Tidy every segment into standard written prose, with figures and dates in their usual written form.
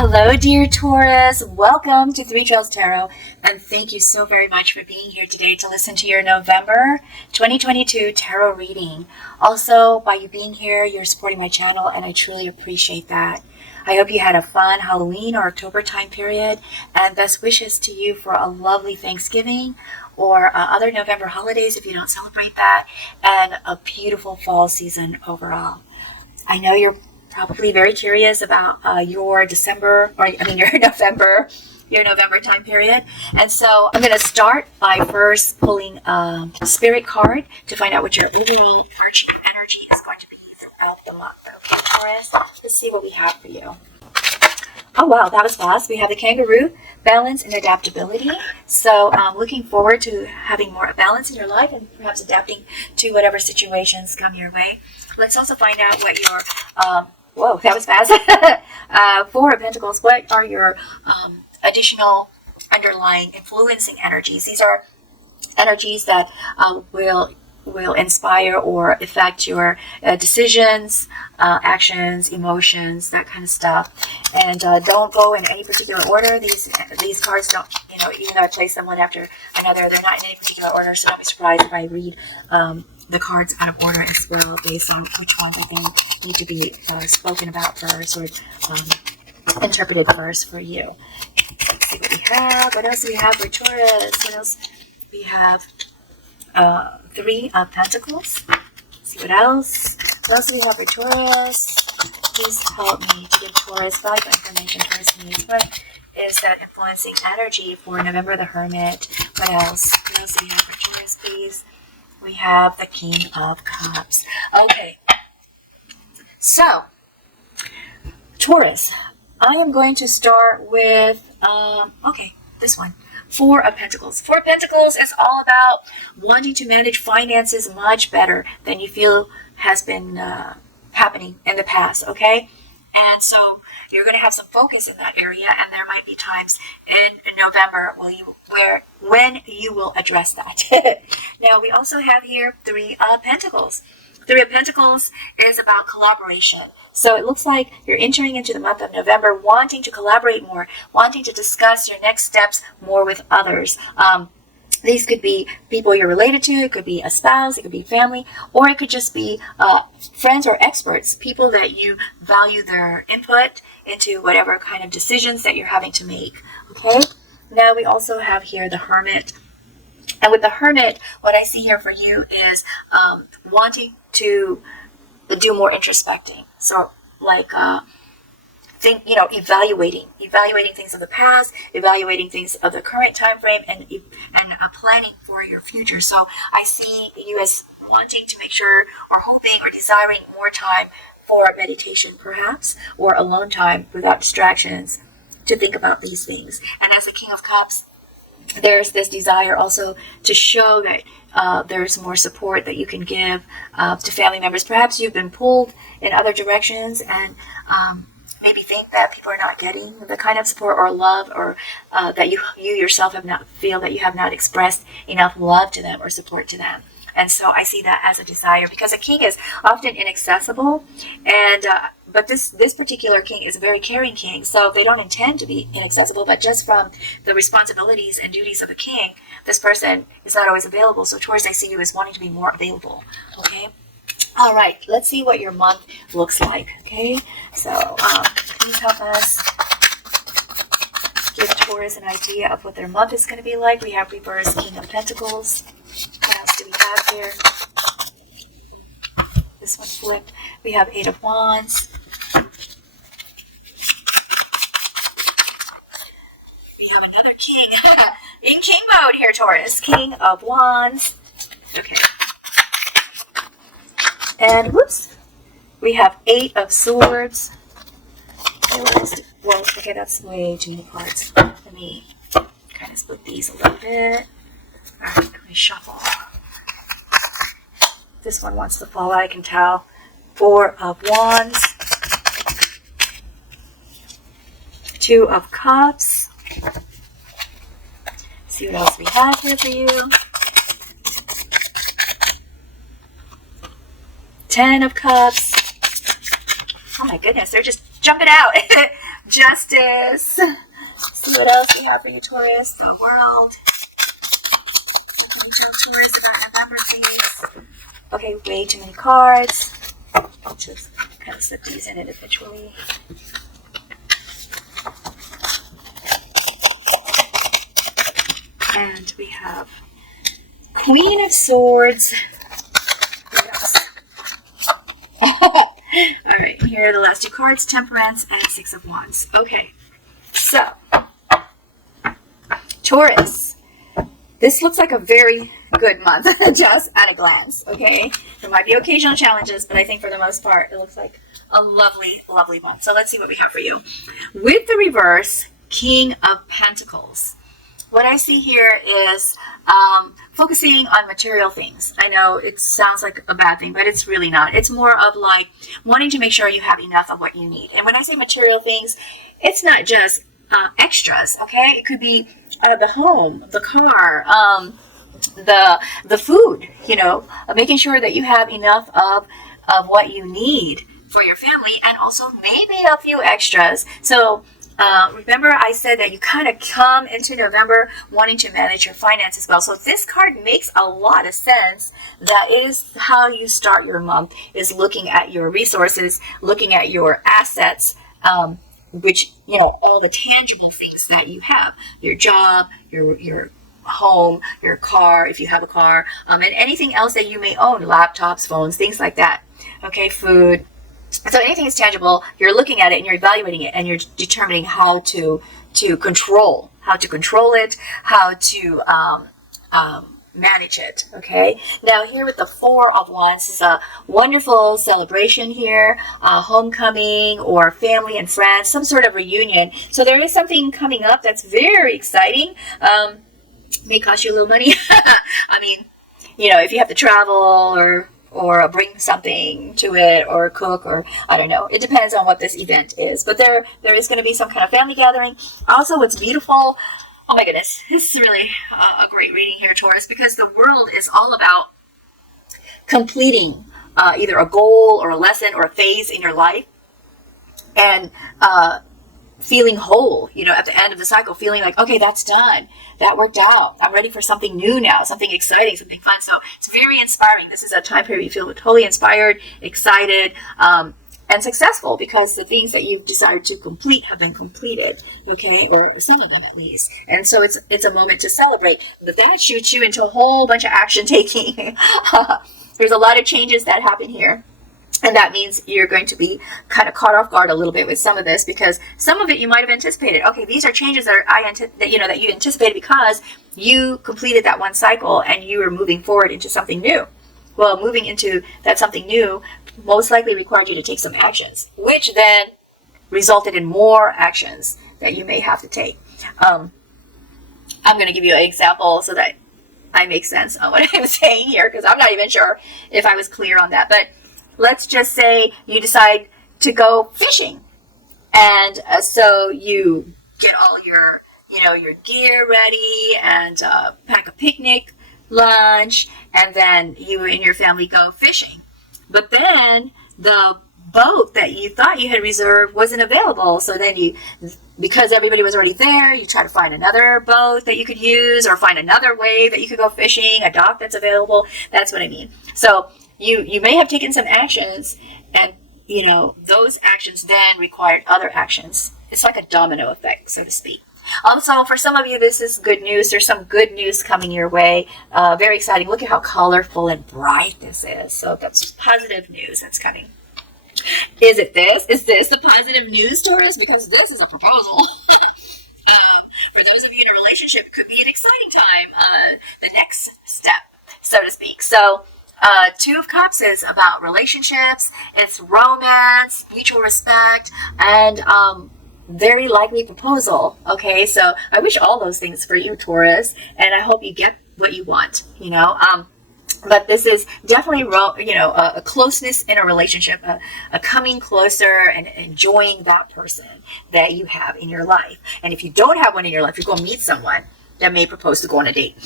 Hello, dear Taurus. Welcome to Three Trails Tarot, and thank you so very much for being here today to listen to your November 2022 tarot reading. Also, by you being here, you're supporting my channel, and I truly appreciate that. I hope you had a fun Halloween or October time period, and best wishes to you for a lovely Thanksgiving or other November holidays if you don't celebrate that, and a beautiful fall season overall. I know you're probably very curious about your November time period. And so I'm going to start by first pulling a spirit card to find out what your overall arching energy is going to be throughout the month. Okay, Taurus, let's see what we have for you. Oh, wow, that was fast. We have the kangaroo, balance and adaptability. So looking forward to having more balance in your life and perhaps adapting to whatever situations come your way. Let's also find out what your whoa, that was fast. Four of Pentacles, what are your additional underlying influencing energies? These are energies that will inspire or affect your decisions, actions, emotions, that kind of stuff. And don't go in any particular order. These cards don't, even though I place them one after another, they're not in any particular order, so don't be surprised if I read the cards out of order as well, based on which ones I think need to be spoken about first or interpreted first for you. Let's see what we have. What else do we have for Taurus? What else? We have Three of Pentacles. Let's see what else. What else do we have for Taurus? Please help me to give Taurus valuable information Taurus needs. What is that influencing energy for November the Hermit? What else? What else do we have for Taurus, please? We have the King of Cups. Okay. So, Taurus, I am going to start with, this one. Four of Pentacles. Four of Pentacles is all about wanting to manage finances much better than you feel has been happening in the past, okay? And so you're going to have some focus in that area, and there might be times in November when you will address that. Now, we also have here Three of Pentacles. Three of Pentacles is about collaboration. So it looks like you're entering into the month of November wanting to collaborate more, wanting to discuss your next steps more with others. These could be people you're related to, it could be a spouse, it could be family, or it could just be friends or experts, people that you value their input into whatever kind of decisions that you're having to make. Okay? Now we also have here the Hermit. And with the Hermit, what I see here for you is wanting to do more introspecting. So like evaluating things of the past, evaluating things of the current time frame, and planning for your future. So I see you as wanting to make sure, or hoping, or desiring more time for meditation, perhaps, or alone time without distractions to think about these things. And as the King of Cups, there's this desire also to show that there's more support that you can give to family members. Perhaps you've been pulled in other directions and maybe think that people are not getting the kind of support or love, or that you yourself feel that you have not expressed enough love to them or support to them. And so I see that as a desire, because a king is often inaccessible, and but this particular king is a very caring king, so they don't intend to be inaccessible, but just from the responsibilities and duties of a king, this person is not always available. So Taurus, I see you as wanting to be more available. Okay? All right, let's see what your month looks like. Okay? So please help us give Taurus an idea of what their month is going to be like. We have reverse King of Pentacles. What else do we have here? This one flipped. We have Eight of Wands. We have another king. In king mode here, Taurus. King of Wands. Okay. And whoops. We have Eight of Swords. Well, okay, that's way too many cards. Let me kind of split these a little bit. Alright, let me shuffle. This one wants to fall out, I can tell. Four of Wands. Two of Cups. See what else we have here for you. 10 of Cups. Oh my goodness, they're just jumping out. Justice. Let's see what else we have for you, Taurus. The world. Tell Taurus about November, please. Okay, way too many cards. I'll just kind of slip these in individually. And we have Queen of Swords. Yes. Alright, here are the last two cards, Temperance and Six of Wands. Okay, so, Taurus, this looks like a very good month, just at a glance, okay? There might be occasional challenges, but I think for the most part, it looks like a lovely, lovely month. So let's see what we have for you. With the reverse, King of Pentacles. What I see here is focusing on material things. I know it sounds like a bad thing, but it's really not. It's more of like wanting to make sure you have enough of what you need. And when I say material things, it's not just extras, okay? It could be the home, the car, the food, you know, making sure that you have enough of what you need for your family, and also maybe a few extras. So remember I said that you kind of come into November wanting to manage your finances well. So this card makes a lot of sense. That is how you start your month, is looking at your resources, looking at your assets, which, you know, all the tangible things that you have, your job, your home, your car, if you have a car, and anything else that you may own, laptops, phones, things like that. Okay, food. So anything is tangible, you're looking at it and you're evaluating it, and you're determining how to control it, how to manage it. Okay. Now here with the Four of Wands is a wonderful celebration here, homecoming or family and friends, some sort of reunion. So there is something coming up that's very exciting. May cost you a little money. I mean, you know, if you have to travel or bring something to it, or cook, or I don't know. It depends on what this event is. But there is going to be some kind of family gathering. Also, what's beautiful, oh my goodness, this is really a great reading here, Taurus, because the world is all about completing either a goal or a lesson or a phase in your life, and feeling whole, you know, at the end of the cycle, feeling like, okay, that's done. That worked out. I'm ready for something new now, something exciting, something fun. So it's very inspiring. This is a time period you feel totally inspired, excited, and successful, because the things that you've decided to complete have been completed, okay, or some of them at least. And so it's a moment to celebrate. But that shoots you into a whole bunch of action taking. There's a lot of changes that happen here. And that means you're going to be kind of caught off guard a little bit with some of this, because some of it you might have anticipated. Okay, these are changes that you anticipated because you completed that one cycle and you were moving forward into something new. Well, moving into that something new most likely required you to take some actions, which then resulted in more actions that you may have to take. I'm going to give you an example so that I make sense on what I'm saying here, because I'm not even sure if I was clear on that. But let's just say you decide to go fishing, and so you get all your gear ready and pack a picnic lunch, and then you and your family go fishing. But then the boat that you thought you had reserved wasn't available, so then because everybody was already there, you try to find another boat that you could use, or find another way that you could go fishing, a dock that's available. That's what I mean. So you may have taken some actions, and those actions then required other actions. It's like a domino effect, so to speak. Also, for some of you, this is good news. There's some good news coming your way. Very exciting. Look at how colorful and bright this is. So that's positive news that's coming. Is it this? Is this the positive news, Taurus? Because this is a proposal. For those of you in a relationship, it could be an exciting time. The next step, so to speak. So Two of Cups is about relationships. It's romance, mutual respect, and very likely proposal. Okay, so I wish all those things for you, Taurus, and I hope you get what you want. But this is definitely a closeness in a relationship, a coming closer and enjoying that person that you have in your life. And if you don't have one in your life, you're going to meet someone that may propose to go on a date.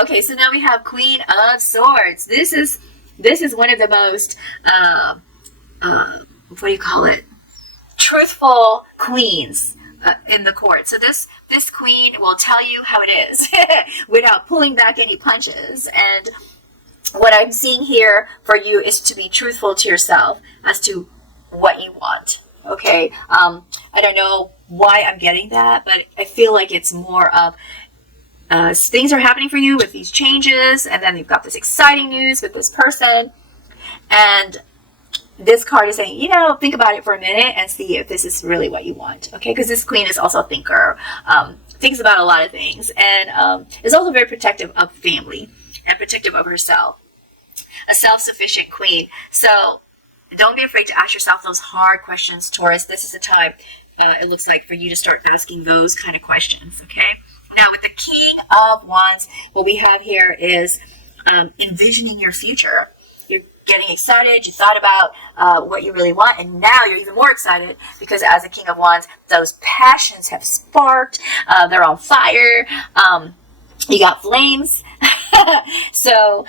Okay, so now we have Queen of Swords. This is one of the most what do you call it? truthful queens in the court. So this queen will tell you how it is without pulling back any punches. And what I'm seeing here for you is to be truthful to yourself as to what you want. Okay. I don't know why I'm getting that, but I feel like it's more of things are happening for you with these changes, and then you've got this exciting news with this person, and this card is saying, think about it for a minute and see if this is really what you want. Okay, because this queen is also a thinker, thinks about a lot of things, and is also very protective of family and protective of herself. A self-sufficient queen. So don't be afraid to ask yourself those hard questions, Taurus. This is the time, it looks like, for you to start asking those kind of questions. Okay. Now, with the King of Wands, what we have here is envisioning your future. You're getting excited. You thought about what you really want, and now you're even more excited because as a King of Wands, those passions have sparked. They're on fire. You got flames. So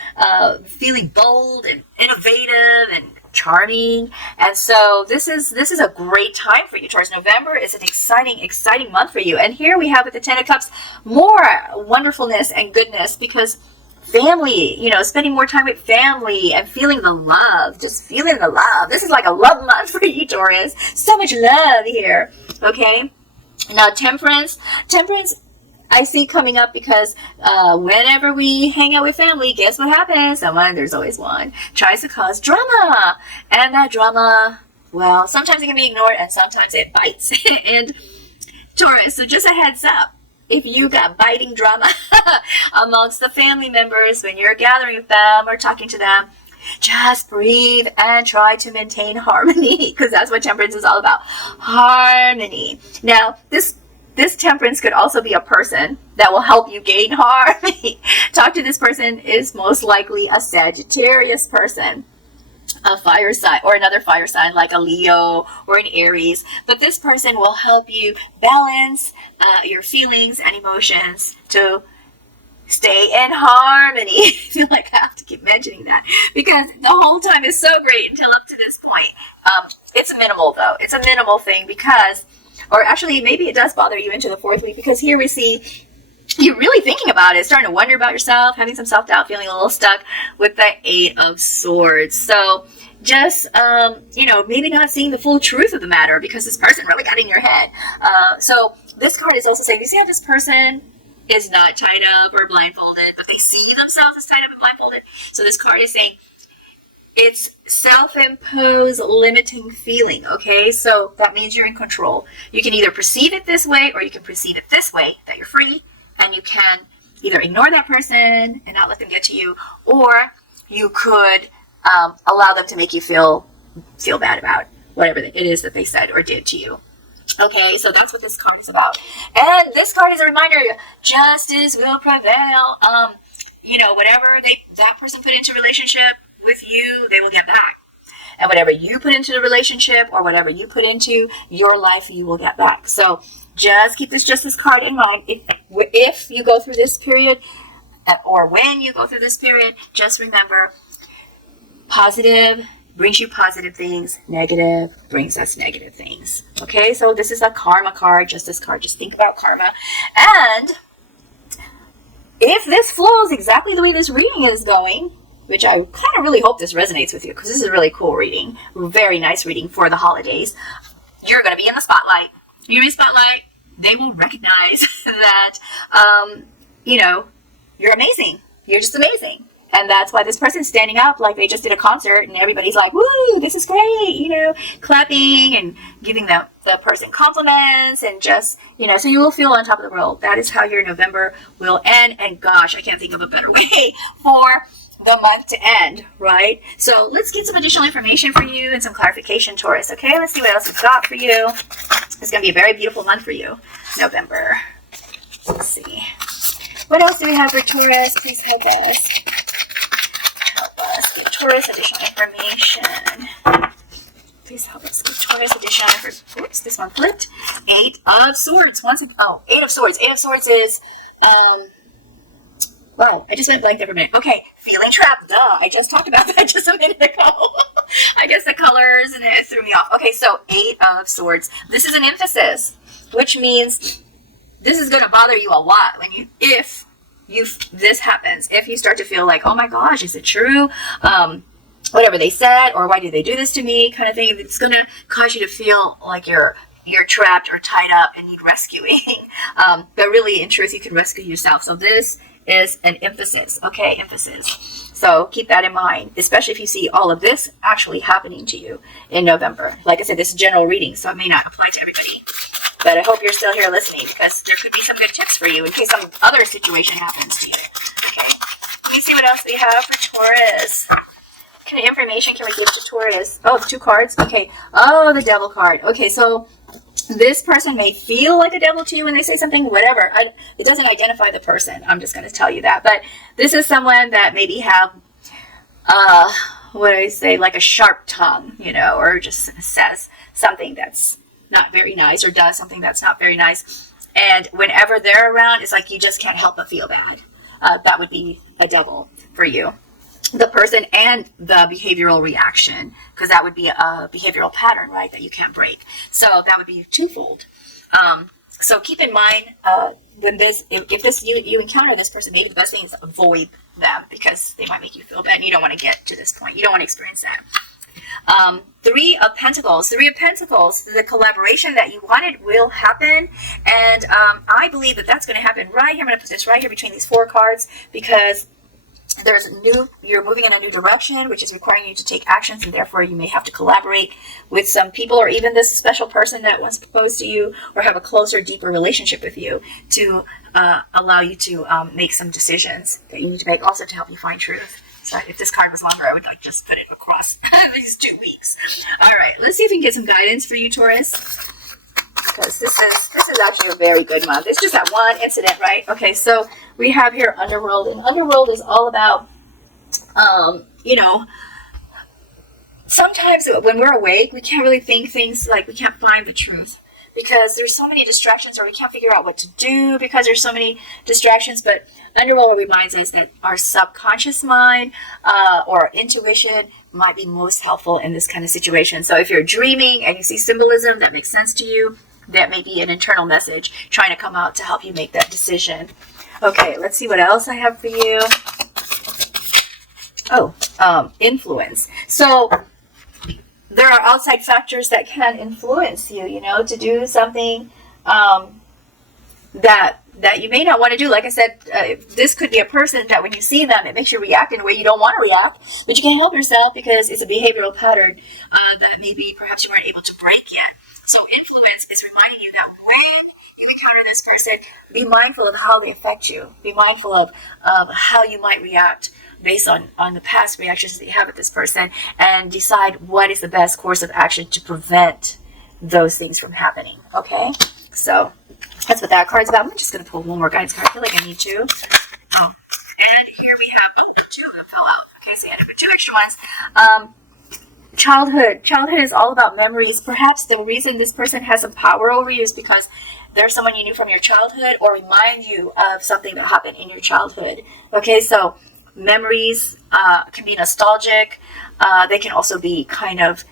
feeling bold and innovative and charming, and so this is a great time for you, Taurus. November is an exciting month for you. And here we have with the Ten of Cups more wonderfulness and goodness, because family, spending more time with family and feeling the love, just feeling the love. This is like a love month for you, Taurus. So much love here. Okay, now Temperance I see coming up because whenever we hang out with family, guess what happens? There's always one, tries to cause drama. And that drama, well, sometimes it can be ignored and sometimes it bites. And Taurus, so just a heads up, if you got biting drama amongst the family members when you're gathering with them or talking to them, just breathe and try to maintain harmony, because that's what Temperance is all about. Harmony. Now, this Temperance could also be a person that will help you gain harmony. Talk to this person is most likely a Sagittarius person, a fire sign, or another fire sign like a Leo or an Aries. But this person will help you balance your feelings and emotions to stay in harmony. I feel like I have to keep mentioning that because the whole time is so great until up to this point. It's minimal though. It's a minimal thing because, or actually maybe it does bother you into the fourth week, because here we see you're really thinking about it, starting to wonder about yourself, having some self-doubt, feeling a little stuck with the Eight of Swords. So just, maybe not seeing the full truth of the matter because this person really got in your head. So this card is also saying, you see how this person is not tied up or blindfolded, but they see themselves as tied up and blindfolded. So this card is saying, it's self-imposed limiting feeling, okay? So that means you're in control. You can either perceive it this way or you can perceive it this way, that you're free, and you can either ignore that person and not let them get to you, or you could allow them to make you feel bad about whatever it is that they said or did to you. Okay, so that's what this card is about. And this card is a reminder, justice will prevail. Whatever that person put into a relationship with you, they will get back. And whatever you put into the relationship or whatever you put into your life, you will get back. So just keep this justice card in mind. If you go through this period, or when you go through this period, just remember, positive brings you positive things, negative brings us negative things. Okay, so this is a karma card, justice card. Just think about karma. And if this flows exactly the way this reading is going, which I kind of really hope this resonates with you, because this is a really cool reading, very nice reading for the holidays. You're going to be in the spotlight. You're in the spotlight. They will recognize that, you're amazing. You're just amazing. And that's why this person's standing up like they just did a concert and everybody's like, woo, this is great, clapping and giving the person compliments and just, so you will feel on top of the world. That is how your November will end. And gosh, I can't think of a better way for the month to end, right? So let's get some additional information for you and some clarification, Taurus. Okay, let's see what else we've got for you. It's going to be a very beautiful month for you, November. Let's see. What else do we have for Taurus? Please help us. Help us give Taurus additional information. Please help us give Taurus additional information. Oops, this one flipped. Eight of Swords. Eight of Swords. Eight of Swords is, I just went blank there for a minute. Okay, feeling trapped. Duh, I just talked about that just a minute ago. I guess the colors and it threw me off. Okay, so 8 of Swords. This is an emphasis, which means this is going to bother you a lot if this happens. If you start to feel like, oh my gosh, is it true? Whatever they said, or why did they do this to me, kind of thing. It's going to cause you to feel like you're trapped or tied up and need rescuing. But really, in truth, you can rescue yourself. So this is an emphasis, okay? Emphasis. So keep that in mind, especially if you see all of this actually happening to you in November. Like I said, this is general reading, so it may not apply to everybody. But I hope you're still here listening, because there could be some good tips for you in case some other situation happens to you. Okay, let me see what else we have for Taurus. What kind of information can we give to Taurus? Oh, 2 cards. Okay. Oh, the Devil card. Okay, so this person may feel like a devil to you when they say something, whatever. It doesn't identify the person. I'm just going to tell you that. But this is someone that maybe have, what do I say, like a sharp tongue, you know, or just says something that's not very nice, or does something that's not very nice. And whenever they're around, it's like you just can't help but feel bad. That would be a devil for you. The person and the behavioral reaction, because that would be a behavioral pattern, right, that you can't break. So that would be twofold. So keep in mind, when you encounter this person, maybe the best thing is avoid them, because they might make you feel bad, and you don't want to get to this point. You don't want to experience that. 3 of Pentacles. 3 of Pentacles, the collaboration that you wanted will happen, and I believe that that's going to happen right here. I'm going to put this right here between these 4 cards, because you're moving in a new direction, which is requiring you to take actions, and therefore you may have to collaborate with some people, or even this special person that once proposed to you, or have a closer, deeper relationship with you, to allow you to make some decisions that you need to make, also to help you find truth. So if this card was longer, I would just put it across these 2 weeks. All right, let's see if we can get some guidance for you, Taurus, because this is actually a very good month. It's just that one incident, right? Okay, so we have here Underworld, and Underworld is all about, you know, sometimes when we're awake, we can't really think things, like we can't find the truth, because there's so many distractions, or we can't figure out what to do because there's so many distractions. But Underworld reminds us that our subconscious mind or our intuition might be most helpful in this kind of situation. So if you're dreaming and you see symbolism that makes sense to you, that may be an internal message trying to come out to help you make that decision. Okay, let's see what else I have for you. Oh, influence. So there are outside factors that can influence you, you know, to do something that you may not want to do. Like I said, this could be a person that when you see them, it makes you react in a way you don't want to react, but you can't help yourself because it's a behavioral pattern that maybe perhaps you weren't able to break yet. So influence is reminding you that when you encounter this person, be mindful of how they affect you. Be mindful of how you might react based on the past reactions that you have with this person, and decide what is the best course of action to prevent those things from happening. Okay? So that's what that card's about. I'm just going to pull one more guidance card. I feel like I need to. And here we have, 2 of them fell out. Okay, so I had to put 2 extra ones. Childhood is all about memories. Perhaps the reason this person has some power over you is because they're someone you knew from your childhood, or remind you of something that happened in your childhood. Okay, so memories can be nostalgic. They can also be kind of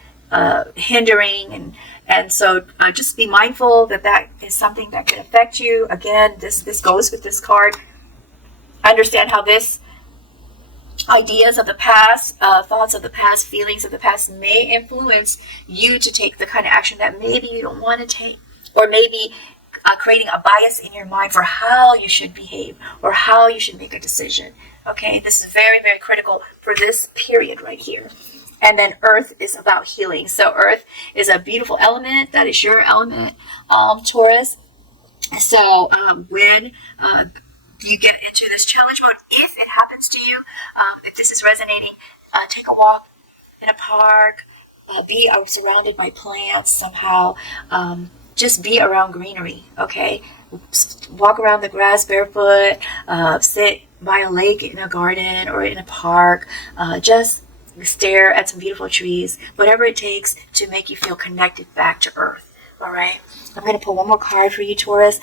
hindering, and so just be mindful that is something that can affect you. Again, this goes with this card. Understand how this ideas of the past, thoughts of the past, feelings of the past may influence you to take the kind of action that maybe you don't want to take, or maybe creating a bias in your mind for how you should behave or how you should make a decision. Okay, this is very, very critical for this period right here. And then Earth is about healing. So Earth is a beautiful element. That is your element, Taurus. So when you get into this challenge mode, if it happens to you, if this is resonating, take a walk in a park, be surrounded by plants somehow. Just be around greenery, okay? Walk around the grass barefoot, sit by a lake in a garden or in a park, just stare at some beautiful trees, whatever it takes to make you feel connected back to Earth, all right? I'm going to pull one more card for you, Taurus.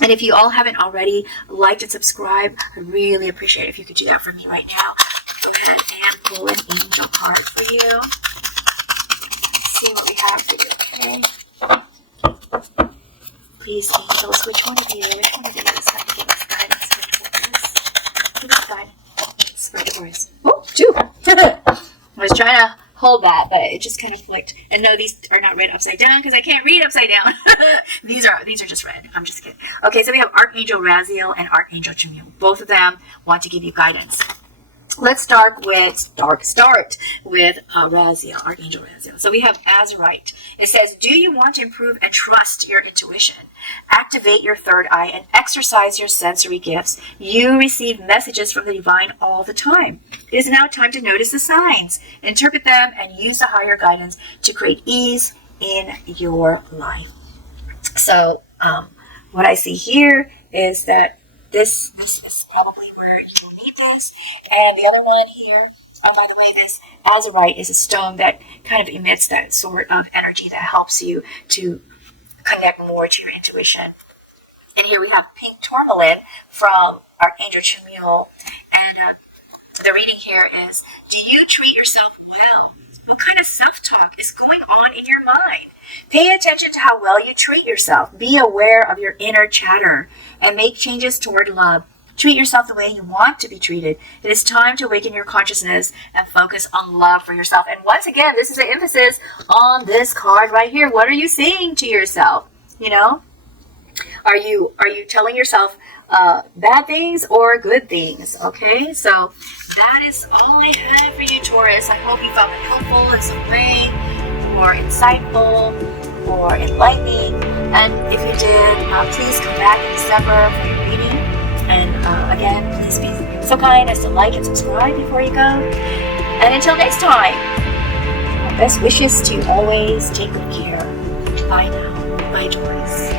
And if you all haven't already liked and subscribed, I really appreciate it if you could do that for me right now. go ahead and pull an angel card for you. Let's see what we have for you, okay? Please, angels, which one of you is going to give us guidance for Taurus? Give us guidance for Taurus. Oh, 2. I was trying to hold that, but it just kind of flicked. And no, these are not read upside down because I can't read upside down. These are just read. I'm just kidding. Okay, so we have Archangel Raziel and Archangel Chamuel. Both of them want to give you guidance. Let's start with Raziel, Archangel Raziel. So we have Azurite. It says, do you want to improve and trust your intuition? Activate your third eye and exercise your sensory gifts. You receive messages from the divine all the time. It is now time to notice the signs, interpret them, and use the higher guidance to create ease in your life. So what I see here is that this is probably where you will need this. And the other one here, by the way, this Azurite is a stone that kind of emits that sort of energy that helps you to connect more to your intuition. And here we have pink tourmaline from Archangel Chamuel. And the reading here is, do you treat yourself well? What kind of self-talk is going on in your mind? Pay attention to how well you treat yourself. Be aware of your inner chatter and make changes toward love. Treat yourself the way you want to be treated. It is time to awaken your consciousness and focus on love for yourself. And once again, this is an emphasis on this card right here. What are you saying to yourself? You know, are you telling yourself bad things or good things? Okay, so that is all I have for you, Taurus. I hope you found it helpful in some way, or insightful, or enlightening. And if you did, please come back in December for your reading. And again, please be so kind as to like and subscribe before you go. And until next time, best wishes to always take good care. Bye now. Bye, Taurus.